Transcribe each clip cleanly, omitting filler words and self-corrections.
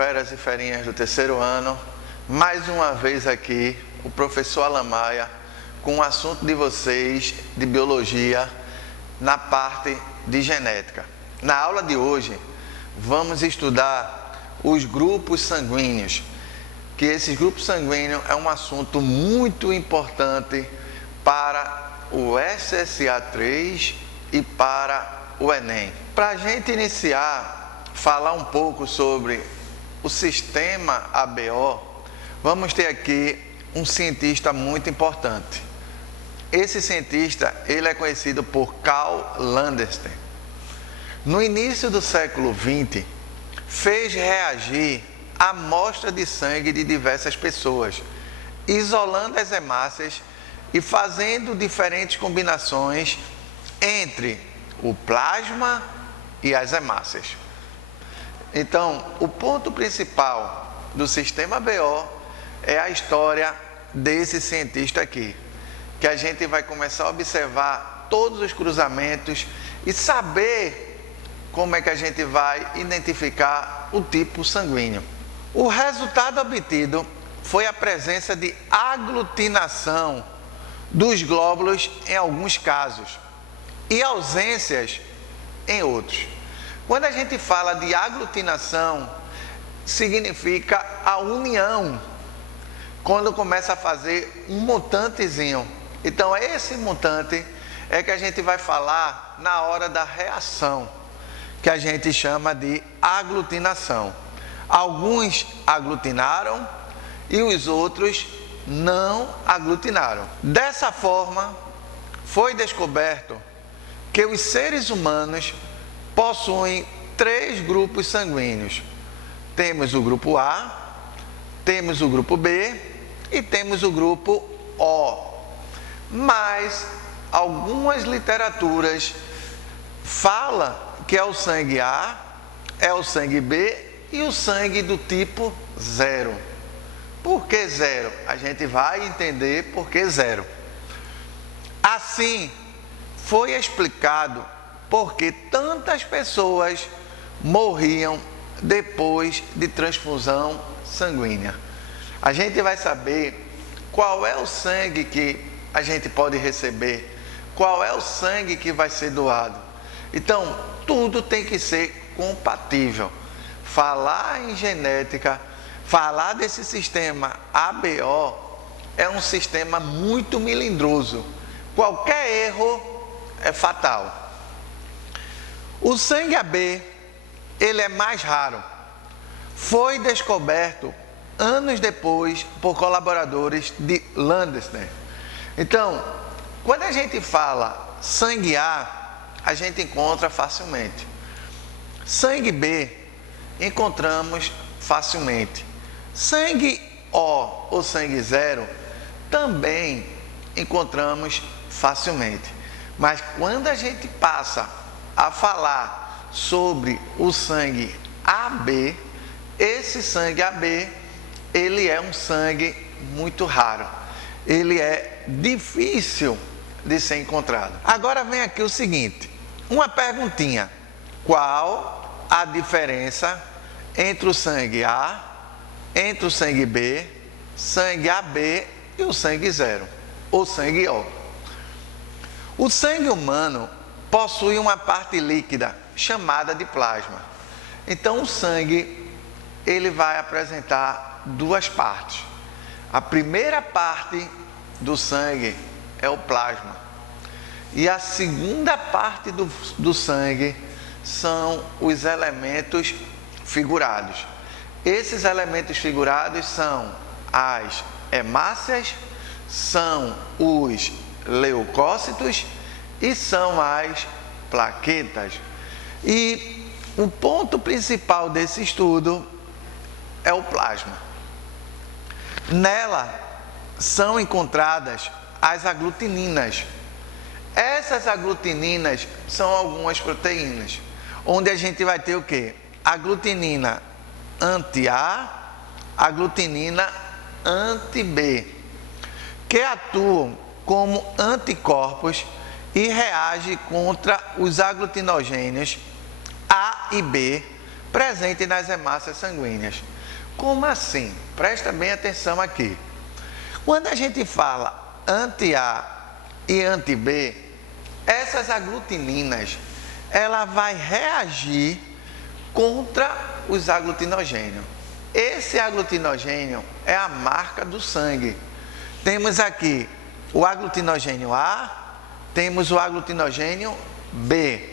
feras e ferinhas do terceiro ano, mais uma vez aqui, o professor Alan Maia, com o assunto de vocês de biologia na parte de genética. Na aula de hoje, vamos estudar os grupos sanguíneos, que esses grupos sanguíneos é um assunto muito importante para o SSA3 e para o Enem. Para a gente iniciar, falar um pouco sobre o sistema ABO, vamos ter aqui um cientista muito importante. Esse cientista, ele é conhecido por Karl Landsteiner. No início do século XX, fez reagir a amostra de sangue de diversas pessoas, isolando as hemácias e fazendo diferentes combinações entre o plasma e as hemácias. Então, o ponto principal do sistema BO é a história desse cientista aqui, que a gente vai começar a observar todos os cruzamentos e saber como é que a gente vai identificar o tipo sanguíneo. O resultado obtido foi a presença de aglutinação dos glóbulos em alguns casos e ausências em outros. Quando a gente fala de aglutinação, significa a união, quando começa a fazer um montantezinho. Então, esse montante é que a gente vai falar na hora da reação, que a gente chama de aglutinação. Alguns aglutinaram e os outros não aglutinaram. Dessa forma, foi descoberto que os seres humanos possuem 3 grupos sanguíneos. Temos o grupo A, temos o grupo B e temos o grupo O. Mas algumas literaturas falam que é o sangue A, é o sangue B e o sangue do tipo 0. Por que 0? A gente vai entender por que 0. Assim, foi explicado por que tantas pessoas morriam depois de transfusão sanguínea. A gente vai saber qual é o sangue que a gente pode receber, qual é o sangue que vai ser doado. Então, tudo tem que ser compatível. Falar em genética, falar desse sistema ABO é um sistema muito melindroso. Qualquer erro é fatal. O sangue AB, ele é mais raro. Foi descoberto anos depois por colaboradores de Landsteiner. Então, quando a gente fala sangue A, a gente encontra facilmente. Sangue B, encontramos facilmente. Sangue O ou sangue 0, também encontramos facilmente. Mas quando a gente passa a falar sobre o sangue AB, esse sangue AB, ele é um sangue muito raro. Ele é difícil de ser encontrado. Agora vem aqui o seguinte, uma perguntinha. Qual a diferença entre o sangue A, entre o sangue B, sangue AB e o sangue 0, ou sangue O? O sangue humano possui uma parte líquida chamada de plasma. Então, o sangue, ele vai apresentar 2 partes. A primeira parte do sangue é o plasma. E a segunda parte do sangue são os elementos figurados. Esses elementos figurados são as hemácias, são os leucócitos e são as plaquetas. E o ponto principal desse estudo é o plasma. Nela são encontradas as aglutininas. Essas aglutininas são algumas proteínas, onde a gente vai ter o quê? Aglutinina anti-A, aglutinina anti-B, que atuam como anticorpos e reagem contra os aglutinogênios A e B presentes nas hemácias sanguíneas. Como assim? Presta bem atenção aqui. Quando a gente fala anti-A e anti-B, essas aglutininas, ela vai reagir contra os aglutinogênios. Esse aglutinogênio é a marca do sangue. Temos aqui o aglutinogênio A, temos o aglutinogênio B,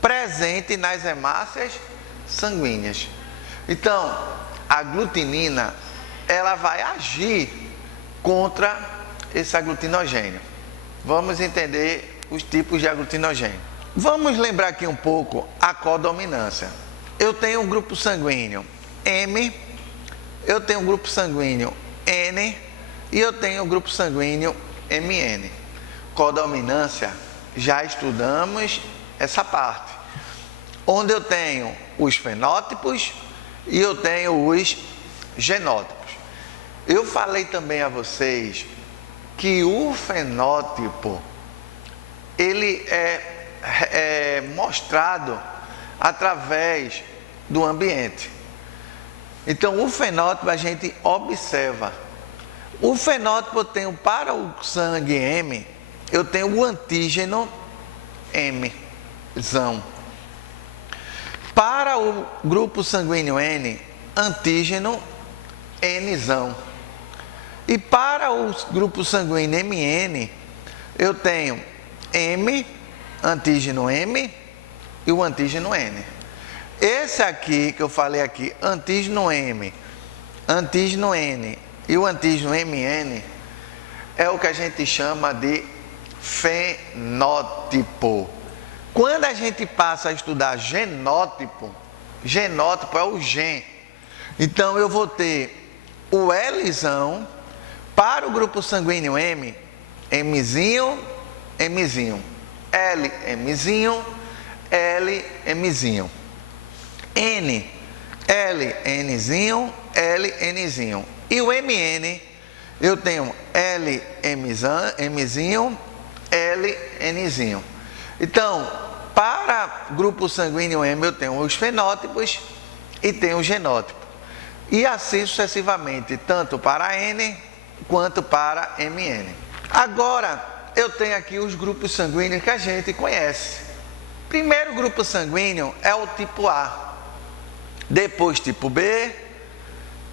presente nas hemácias sanguíneas. Então, a aglutinina, ela vai agir contra esse aglutinogênio. Vamos entender os tipos de aglutinogênio. Vamos lembrar aqui um pouco a codominância. Eu tenho um grupo sanguíneo M, eu tenho um grupo sanguíneo N e eu tenho um grupo sanguíneo MN. Codominância, já estudamos essa parte, onde eu tenho os fenótipos e eu tenho os genótipos. Eu falei também a vocês que o fenótipo, ele é mostrado através do ambiente. Então, o fenótipo a gente observa. O fenótipo eu tenho para o sangue M, eu tenho o antígeno M-zão. Para o grupo sanguíneo N, antígeno N-zão. E para o grupo sanguíneo MN, eu tenho M, antígeno M e o antígeno N. Esse aqui que eu falei aqui, antígeno M, antígeno N e o antígeno MN, é o que a gente chama de fenótipo. Quando a gente passa a estudar genótipo, genótipo é o gen. Então eu vou ter o Lzão para o grupo sanguíneo M, Mzinho, Mzinho, L, Mzinho, L, Mzinho. N, L, Nzinho, L, Nzinho. E o MN, eu tenho L, Mzinho, L, Nzinho. Então, para grupo sanguíneo M, eu tenho os fenótipos e tenho o genótipo. E assim sucessivamente, tanto para N quanto para MN. Agora, eu tenho aqui os grupos sanguíneos que a gente conhece. Primeiro grupo sanguíneo é o tipo A. Depois tipo B,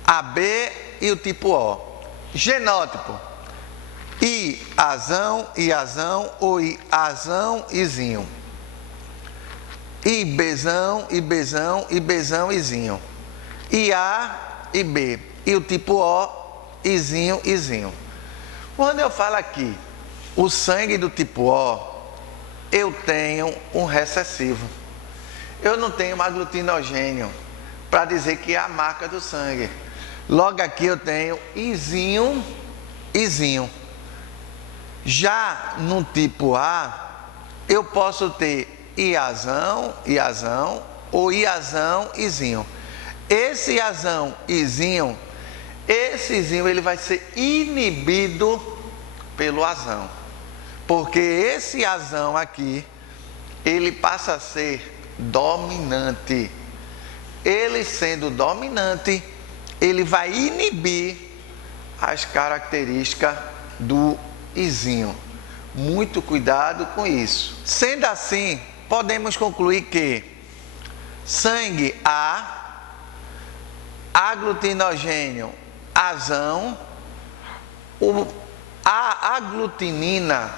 AB e o tipo O. Genótipo: I-azão, I-azão ou I-azão, Izinho. I-Bzão, I-Bzão, I-Bzão, Izinho. I-A e B. E o tipo O, Izinho, Izinho. Quando eu falo aqui o sangue do tipo O, eu tenho um recessivo. Eu não tenho um aglutinogênio para dizer que é a marca do sangue. Logo aqui eu tenho Izinho, Izinho. Já no tipo A, eu posso ter Iazão, Iazão ou Iazão, Izinho. Esse Iazão, Izinho, esse Izinho ele vai ser inibido pelo azão. Porque esse azão aqui, ele passa a ser dominante. Ele sendo dominante, ele vai inibir as características do Izinho. Muito cuidado com isso. Sendo assim, podemos concluir que sangue A, aglutinogênio azão, a aglutinina,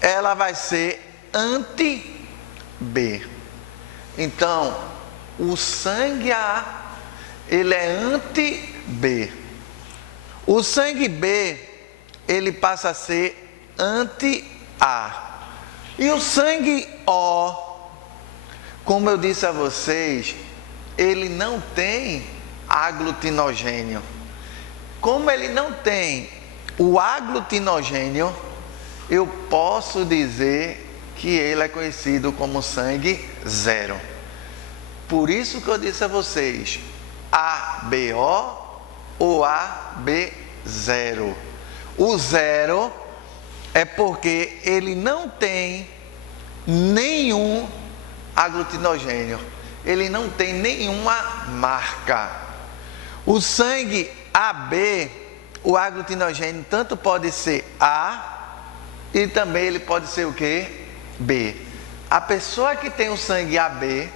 ela vai ser anti-B. Então, o sangue A, ele é anti-B. O sangue B, ele passa a ser anti-A. E o sangue O, como eu disse a vocês, ele não tem aglutinogênio. Como ele não tem o aglutinogênio, eu posso dizer que ele é conhecido como sangue zero. Por isso que eu disse a vocês, ABO ou AB0. O zero é porque ele não tem nenhum aglutinogênio. Ele não tem nenhuma marca. O sangue AB, o aglutinogênio tanto pode ser A e também ele pode ser o quê? B. A pessoa que tem o sangue AB,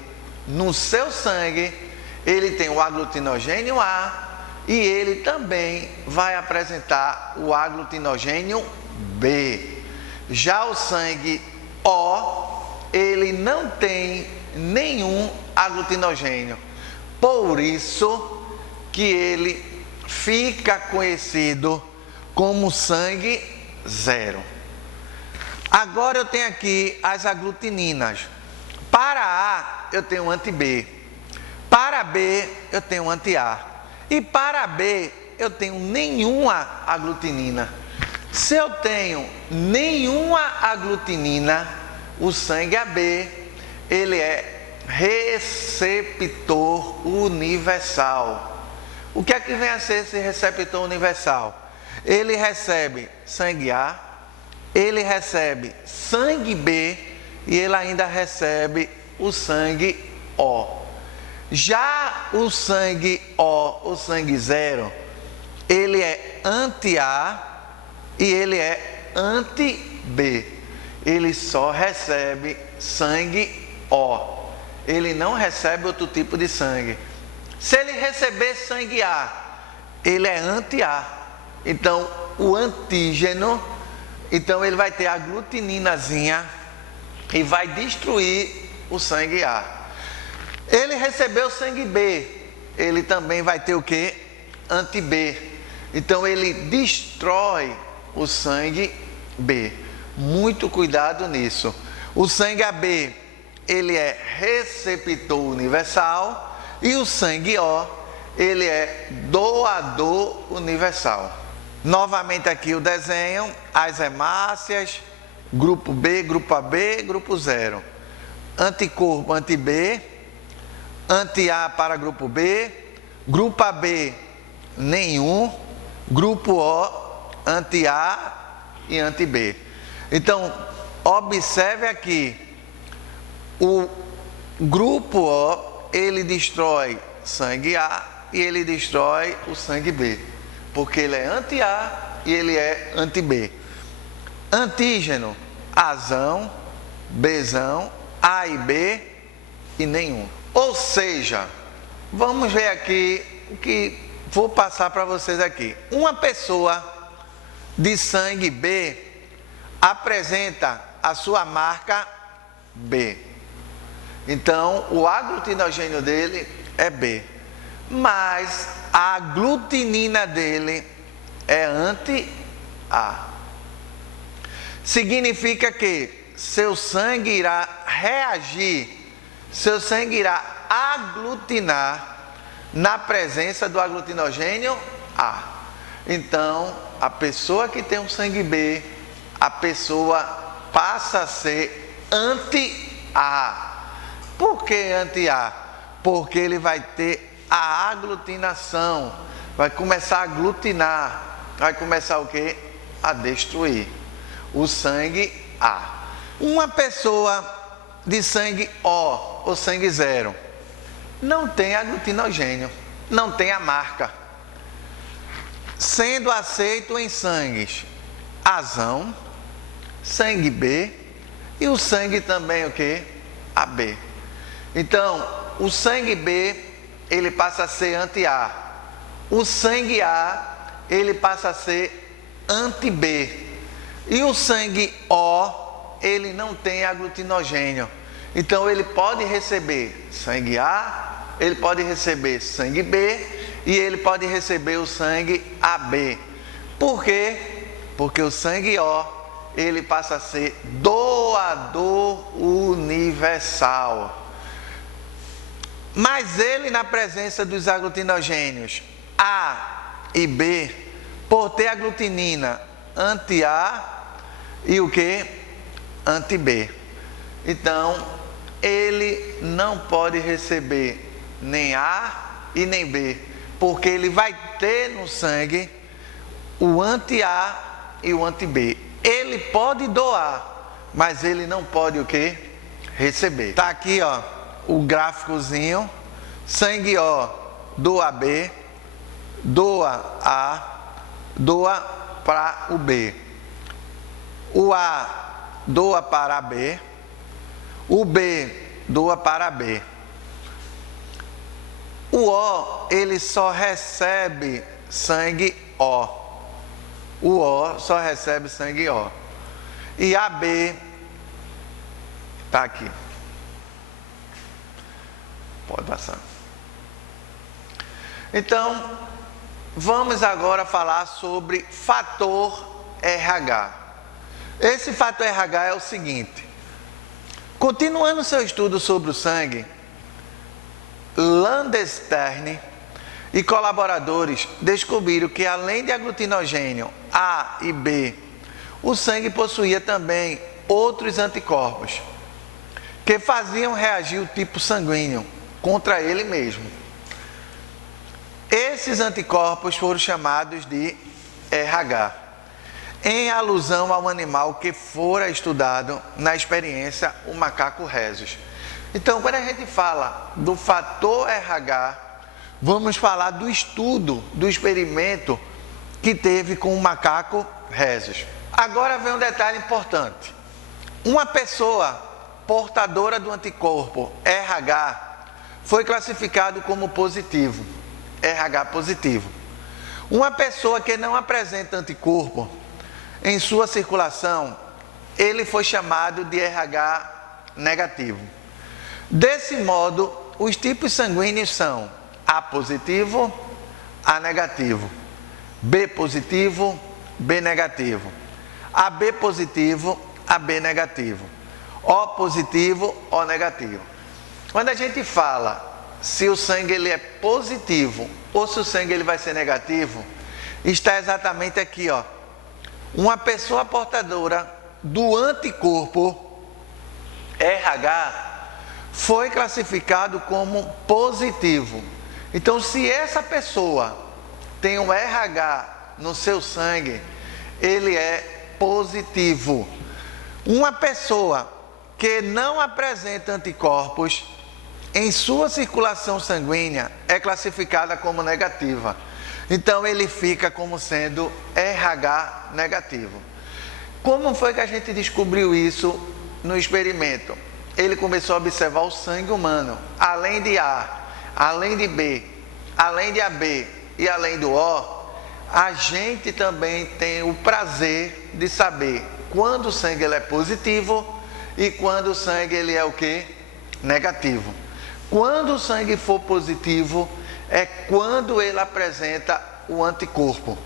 no seu sangue, ele tem o aglutinogênio A e ele também vai apresentar o aglutinogênio B. Já o sangue O, ele não tem nenhum aglutinogênio. Por isso que ele fica conhecido como sangue zero. Agora eu tenho aqui as aglutininas. Para A, eu tenho anti-B. Para B, eu tenho anti-A. E para B, eu tenho nenhuma aglutinina. Se eu tenho nenhuma aglutinina, o sangue AB, ele é receptor universal. O que é que vem a ser esse receptor universal? Ele recebe sangue A, ele recebe sangue B e ele ainda recebe o sangue O. Já o sangue O, o sangue zero, ele é anti-A e ele é anti-B. Ele só recebe sangue O. Ele não recebe outro tipo de sangue. Se ele receber sangue A, ele é anti-A. Então, o antígeno, então ele vai ter a aglutininazinha e vai destruir o sangue A. Ele recebeu sangue B, ele também vai ter o quê? Anti-B. Então, ele destrói o sangue B. Muito cuidado nisso. O sangue AB, ele é receptor universal e o sangue O, ele é doador universal. Novamente aqui o desenho, as hemácias, grupo B, grupo AB, grupo 0. Anticorpo anti-B, anti-A para grupo B, grupo AB nenhum, grupo O anti-A e anti-B. Então, observe aqui, o grupo O, ele destrói sangue A e ele destrói o sangue B, porque ele é anti-A e ele é anti-B. Antígeno, Azão, Bzão, A e B e nenhum. Ou seja, vamos ver aqui o que vou passar para vocês aqui. Uma pessoa de sangue B apresenta a sua marca B. Então, o aglutinogênio dele é B. Mas a aglutinina dele é anti-A. Significa que seu sangue irá reagir, seu sangue irá aglutinar na presença do aglutinogênio A. Então, a pessoa que tem um sangue B, a pessoa passa a ser anti-A. Por que anti-A? Porque ele vai ter a aglutinação, vai começar a aglutinar, vai começar o quê? A destruir o sangue A. Uma pessoa de sangue O, ou sangue zero, não tem aglutinogênio, não tem a marca, sendo aceito em sangues Azão, sangue B e o sangue também o que? AB. Então, o sangue B, ele passa a ser anti-A. O sangue A, ele passa a ser anti-B. E o sangue O, ele não tem aglutinogênio. Então, ele pode receber sangue A, ele pode receber sangue B e ele pode receber o sangue AB. Por quê? Porque o sangue O, ele passa a ser doador universal. Mas ele, na presença dos aglutinogênios A e B, por ter aglutinina anti-A e o que? Anti-B. Então, ele não pode receber nem A e nem B, porque ele vai ter no sangue o anti-A e o anti-B. Ele pode doar, mas ele não pode o que? Receber. Tá aqui, ó, o gráficozinho, sangue O do AB, doa A, doa para o B. O A doa para B, o B doa para B. O O, ele só recebe sangue O. O O só recebe sangue O. E a B está aqui. Pode passar. Então, vamos agora falar sobre fator RH. Esse fator RH é o seguinte: continuando seu estudo sobre o sangue, Landestern e colaboradores descobriram que, além de aglutinogênio A e B, o sangue possuía também outros anticorpos que faziam reagir o tipo sanguíneo contra ele mesmo. Esses anticorpos foram chamados de RH, em alusão ao animal que fora estudado na experiência, o macaco rhesus. Então, quando a gente fala do fator RH, vamos falar do estudo, do experimento que teve com o macaco rhesus. Agora vem um detalhe importante. Uma pessoa portadora do anticorpo RH foi classificado como positivo, RH positivo. Uma pessoa que não apresenta anticorpo em sua circulação, ele foi chamado de RH negativo. Desse modo, os tipos sanguíneos são A positivo, A negativo, B positivo, B negativo, AB positivo, AB negativo, O positivo, O negativo. Quando a gente fala se o sangue ele é positivo ou se o sangue ele vai ser negativo, está exatamente aqui, ó. Uma pessoa portadora do anticorpo RH foi classificado como positivo. Então, se essa pessoa tem um RH no seu sangue, ele é positivo. Uma pessoa que não apresenta anticorpos em sua circulação sanguínea é classificada como negativa. Então, ele fica como sendo RH negativo. Como foi que a gente descobriu isso no experimento? Ele começou a observar o sangue humano. Além de A, além de B, além de AB e além do O, a gente também tem o prazer de saber quando o sangue ele é positivo e quando o sangue ele é o quê? Negativo. Quando o sangue for positivo, é quando ele apresenta o anticorpo.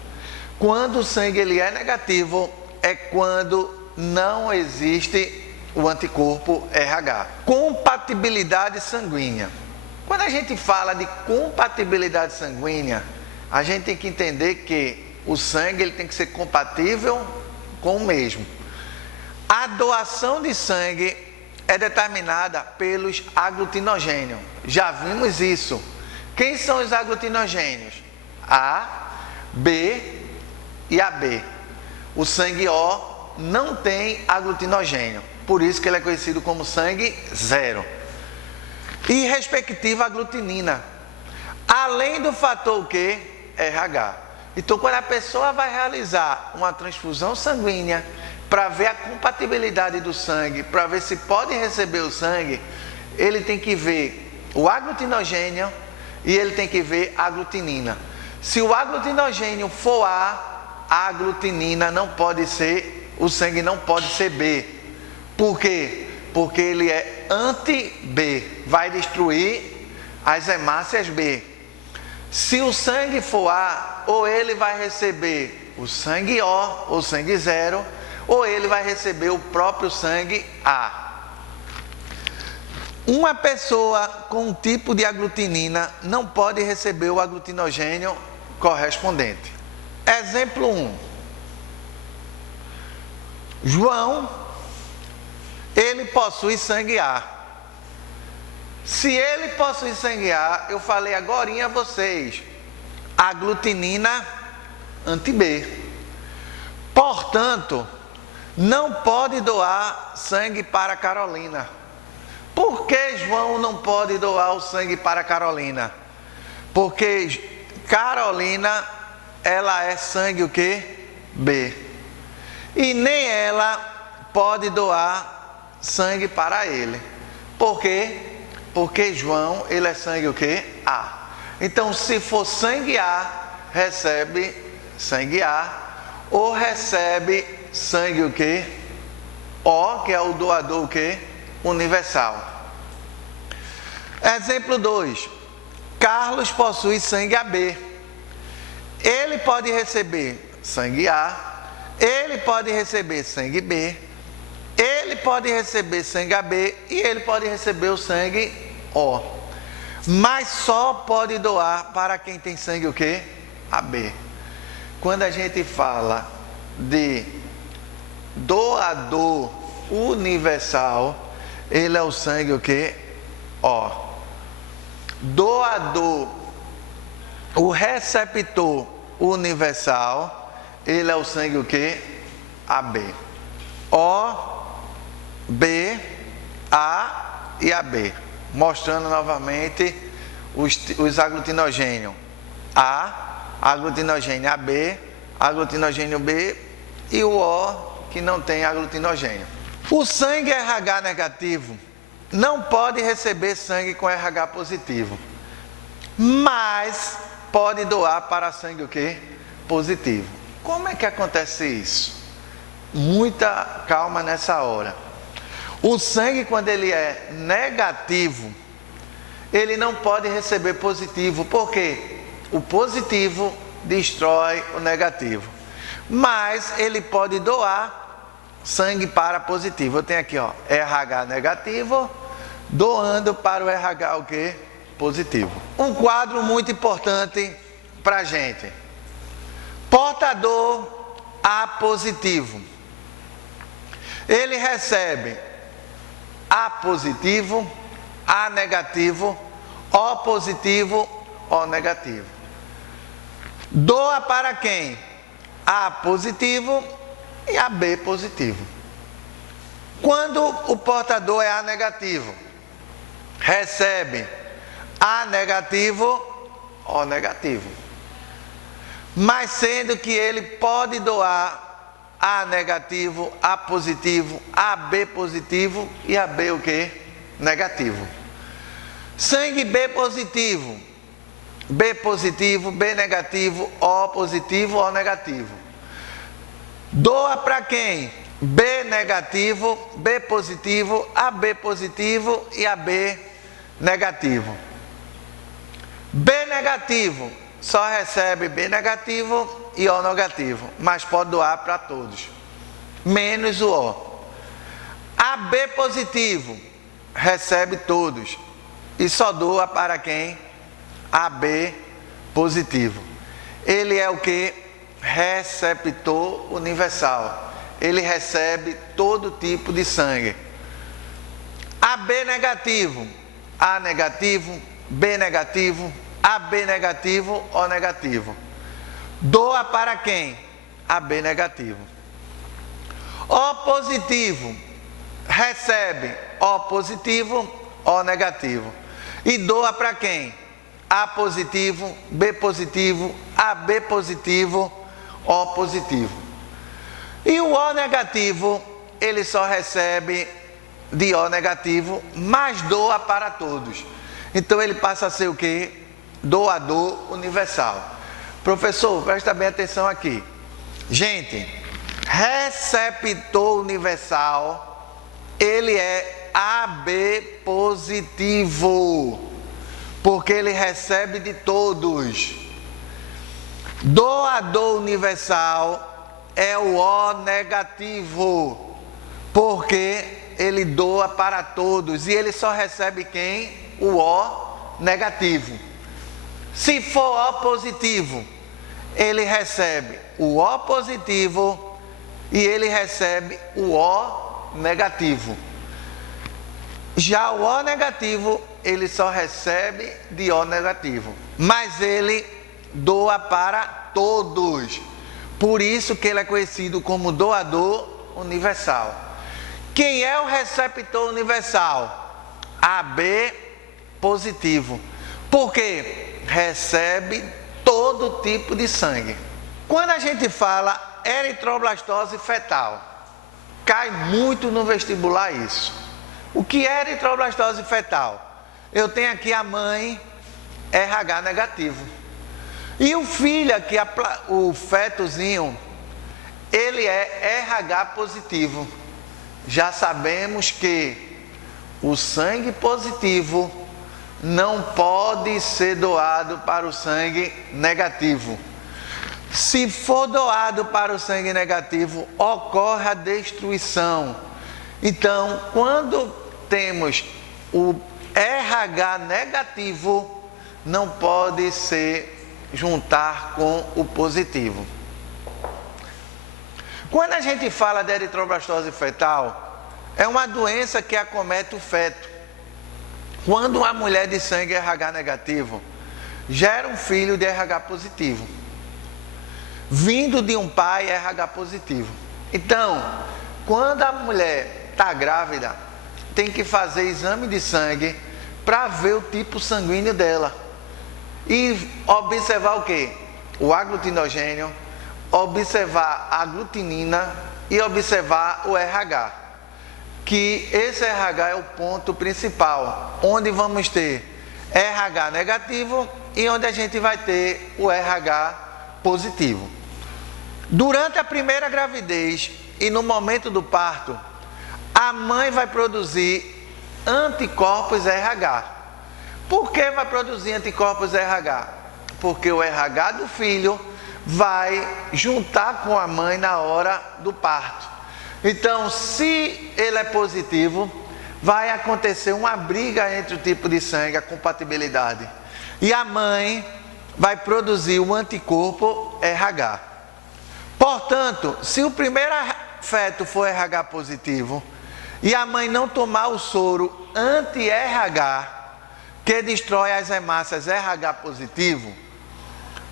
Quando o sangue ele é negativo, é quando não existe o anticorpo RH. Compatibilidade sanguínea. Quando a gente fala de compatibilidade sanguínea, a gente tem que entender que o sangue ele tem que ser compatível com o mesmo. A doação de sangue é determinada pelos aglutinogênios. Já vimos isso. Quem são os aglutinogênios? A, B e AB. O sangue O não tem aglutinogênio, por isso que ele é conhecido como sangue zero. E respectiva aglutinina, além do fator o quê? RH. Então, quando a pessoa vai realizar uma transfusão sanguínea para ver a compatibilidade do sangue, para ver se pode receber o sangue, ele tem que ver o aglutinogênio e ele tem que ver a aglutinina. Se o aglutinogênio for A, a aglutinina não pode ser, o sangue não pode ser B. Por quê? Porque ele é anti-B, vai destruir as hemácias B. Se o sangue for A, ou ele vai receber o sangue O, ou sangue zero, ou ele vai receber o próprio sangue A. Uma pessoa com um tipo de aglutinina não pode receber o aglutinogênio correspondente. Exemplo 1. João, ele possui sangue A. Se ele possui sangue A, eu falei agorinha a vocês, aglutinina anti-B. Portanto, não pode doar sangue para Carolina. Por que João não pode doar o sangue para Carolina? Porque Carolina, ela é sangue o quê? B. E nem ela pode doar sangue para ele. Por quê? Porque João, ele é sangue o quê? A. Então, se for sangue A, recebe sangue A, ou recebe sangue o quê? O, que é o doador o quê? Universal. Exemplo 2. Carlos possui sangue AB. Ele pode receber sangue A, ele pode receber sangue B, ele pode receber sangue AB e ele pode receber o sangue O. Mas só pode doar para quem tem sangue o quê? AB. Quando a gente fala de doador universal, ele é o sangue o quê? O. Doador, o receptor universal, ele é o sangue o quê? AB. O, B, A e AB. Mostrando novamente os aglutinogênios. A, aglutinogênio AB, aglutinogênio B e o O, que não tem aglutinogênio. O sangue RH negativo não pode receber sangue com RH positivo, mas pode doar para sangue o quê? Positivo. Como é que acontece isso? Muita calma nessa hora. O sangue, quando ele é negativo, ele não pode receber positivo. Por quê? O positivo destrói o negativo. Mas ele pode doar sangue para positivo. Eu tenho aqui, ó, RH negativo, doando para o RH o quê? Positivo. Um quadro muito importante para a gente. Portador A positivo. Ele recebe A positivo, A negativo, O positivo, O negativo. Doa para quem? A positivo e a B positivo. Quando o portador é A negativo, recebe A negativo, O negativo. Mas sendo que ele pode doar A negativo, A positivo, AB positivo e AB o quê? Negativo. Sangue B positivo, B positivo, B negativo, O positivo, O negativo. Doa para quem? B negativo, B positivo, AB positivo e AB negativo. B negativo só recebe B negativo e O negativo, mas pode doar para todos, menos o O. AB positivo recebe todos e só doa para quem? AB positivo. Ele é o que? Receptor universal. Ele recebe todo tipo de sangue. AB negativo, A negativo, B negativo, AB negativo, O negativo. Doa para quem? AB negativo. O positivo recebe O positivo, O negativo. E doa para quem? A positivo, B positivo, AB positivo, O positivo. E o O negativo, ele só recebe de O negativo, mas doa para todos. Então ele passa a ser o quê? Doador universal. Professor, presta bem atenção aqui. Gente, receptor universal, ele é AB positivo, porque ele recebe de todos. Doador universal é o O negativo, porque ele doa para todos e ele só recebe quem? O O negativo. Se for O positivo, ele recebe o O positivo e ele recebe o O negativo. Já o O negativo, ele só recebe de O negativo, mas ele doa para todos. Por isso que ele é conhecido como doador universal. Quem é o receptor universal? AB positivo. Porque recebe todo tipo de sangue. Quando a gente fala eritroblastose fetal, cai muito no vestibular isso. O que é eritroblastose fetal? Eu tenho aqui a mãe RH negativo. E o filho aqui, o fetozinho, ele é RH positivo. Já sabemos que o sangue positivo não pode ser doado para o sangue negativo. Se for doado para o sangue negativo, ocorre a destruição. Então, quando temos o RH negativo, não pode se juntar com o positivo. Quando a gente fala de eritroblastose fetal, é uma doença que acomete o feto. Quando uma mulher de sangue RH negativo gera um filho de RH positivo, vindo de um pai RH positivo. Então, quando a mulher está grávida, tem que fazer exame de sangue para ver o tipo sanguíneo dela. E observar o quê? O aglutinogênio, observar a glutinina e observar o RH. Que esse RH é o ponto principal, onde vamos ter RH negativo e onde a gente vai ter o RH positivo. Durante a primeira gravidez e no momento do parto, a mãe vai produzir anticorpos RH. Por que vai produzir anticorpos RH? Porque o RH do filho vai juntar com a mãe na hora do parto. Então, se ele é positivo, vai acontecer uma briga entre o tipo de sangue, a compatibilidade. E a mãe vai produzir o anticorpo RH. Portanto, se o primeiro feto for RH positivo e a mãe não tomar o soro anti-RH, que destrói as hemácias RH positivo,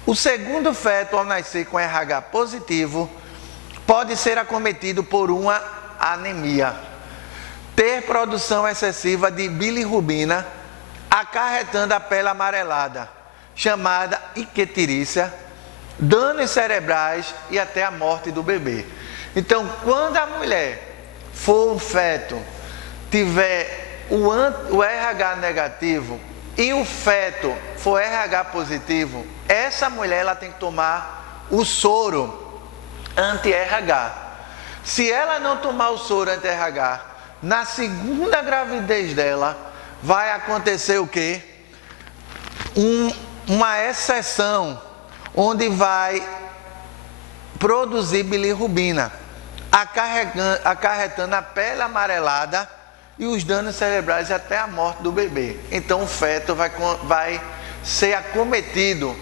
o segundo feto, ao nascer com RH positivo, pode ser acometido por uma anemia, ter produção excessiva de bilirrubina, acarretando a pele amarelada, chamada icterícia, danos cerebrais e até a morte do bebê. Então, quando a mulher for um feto, tiver o RH negativo e o feto for RH positivo, essa mulher ela tem que tomar o soro anti-RH. Se ela não tomar o soro anti-RH, na segunda gravidez dela, vai acontecer o quê? Uma exceção, onde vai produzir bilirrubina, acarretando a pele amarelada e os danos cerebrais e até a morte do bebê. Então o feto vai ser acometido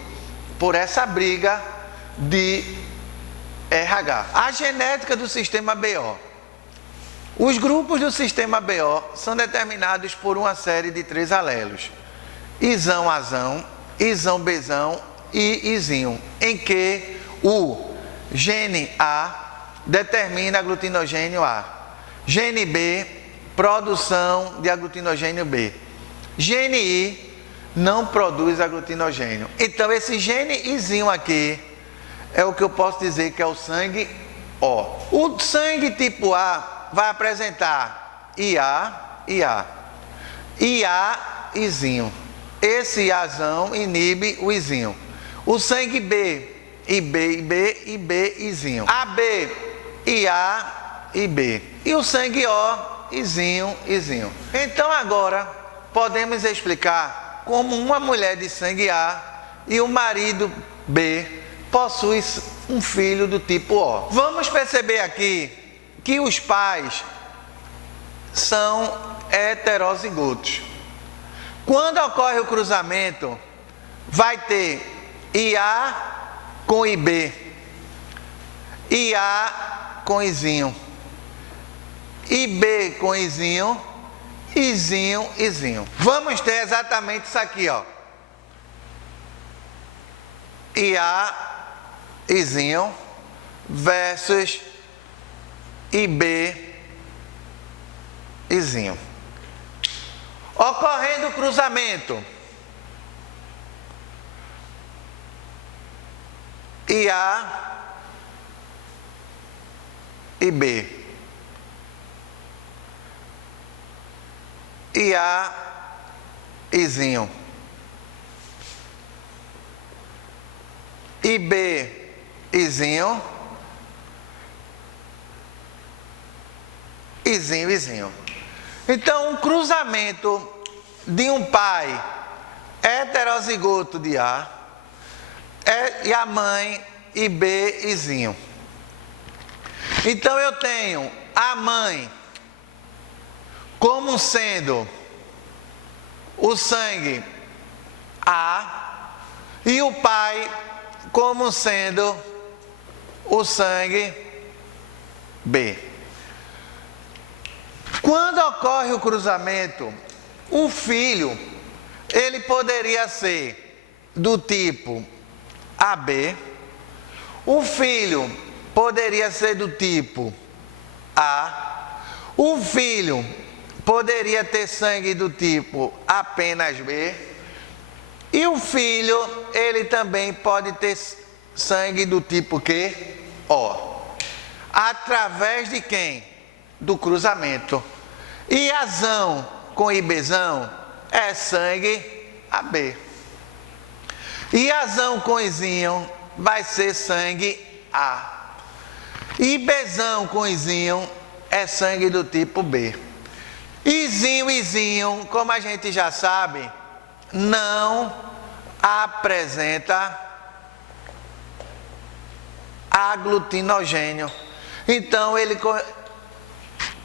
por essa briga de RH. A genética do sistema BO. Os grupos do sistema BO são determinados por uma série de 3 alelos: Izão Azão, Izão Bzão e Izinho, em que o gene A determina aglutinogênio A, gene B, produção de aglutinogênio B, gene I não produz aglutinogênio. Então esse gene Izinho aqui é o que eu posso dizer que é o sangue O. O sangue tipo A vai apresentar IA, IA, IA, Izinho. Esse Iazão inibe o Izinho. O sangue B, IB, IB, IB, Izinho. AB, IA, IB. E o sangue O, Izinho, Izinho. Então agora podemos explicar como uma mulher de sangue A e o marido B possui um filho do tipo O. Vamos perceber aqui que os pais são heterozigotos. Quando ocorre o cruzamento, vai ter IA com IB, IA com Izinho, IB com Izinho, Izinho, Izinho. Vamos ter exatamente isso aqui, ó. IA, Izinho versus IB, Izinho. Ocorrendo o cruzamento, e A e B. E A izinho. E B izinho. Izinho, izinho. Então, um cruzamento de um pai heterozigoto de A e a mãe IB izinho. Então, eu tenho a mãe como sendo o sangue A e o pai como sendo o sangue B. Quando ocorre o cruzamento, o filho, ele poderia ser do tipo AB, o filho poderia ser do tipo A, o filho poderia ter sangue do tipo apenas B, e o filho, ele também pode ter sangue do tipo Q, O. Através de quem? Do cruzamento. E Azão com IBzão é sangue AB. E Azão com Izinho vai ser sangue A. E Bzão com Izinho é sangue do tipo B. Izinho, Izinho, como a gente já sabe, não apresenta aglutinogênio. Então, ele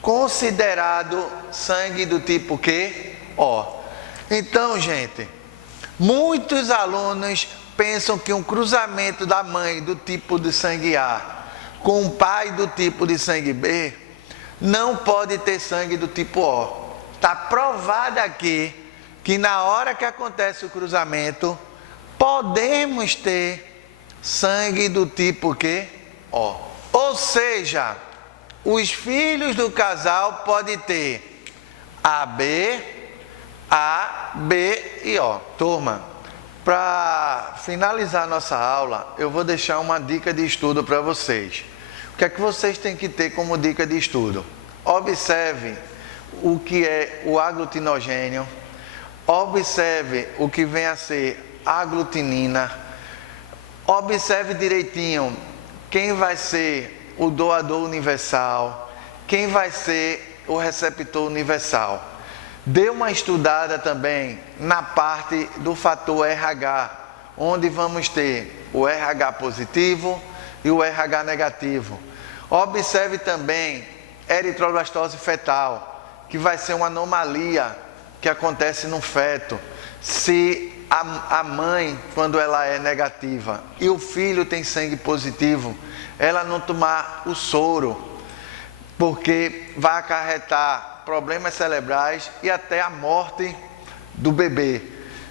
considerado sangue do tipo Q, O. Então, gente, muitos alunos pensam que um cruzamento da mãe do tipo de sangue A com o pai do tipo de sangue B não pode ter sangue do tipo O. Está provado aqui que na hora que acontece o cruzamento, podemos ter sangue do tipo Q, O. Ou seja, os filhos do casal podem ter AB, A, B e O. Turma, para finalizar nossa aula, eu vou deixar uma dica de estudo para vocês. O que é que vocês têm que ter como dica de estudo? Observe o que é o aglutinogênio, observe o que vem a ser aglutinina, observe direitinho quem vai ser o doador universal, quem vai ser o receptor universal. Dê uma estudada também na parte do fator RH, onde vamos ter o RH positivo e o RH negativo. Observe também eritroblastose fetal, que vai ser uma anomalia que acontece no feto. Se a mãe, quando ela é negativa, e o filho tem sangue positivo, ela não tomar o soro, porque vai acarretar problemas cerebrais e até a morte do bebê.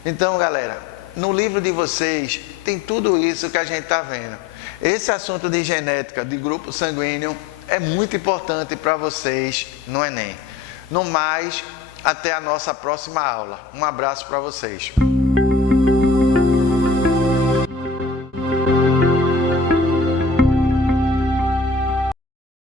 Então, galera, no livro de vocês tem tudo isso que a gente está vendo. Esse assunto de genética de grupo sanguíneo é muito importante para vocês no Enem. No mais, até a nossa próxima aula. Um abraço para vocês.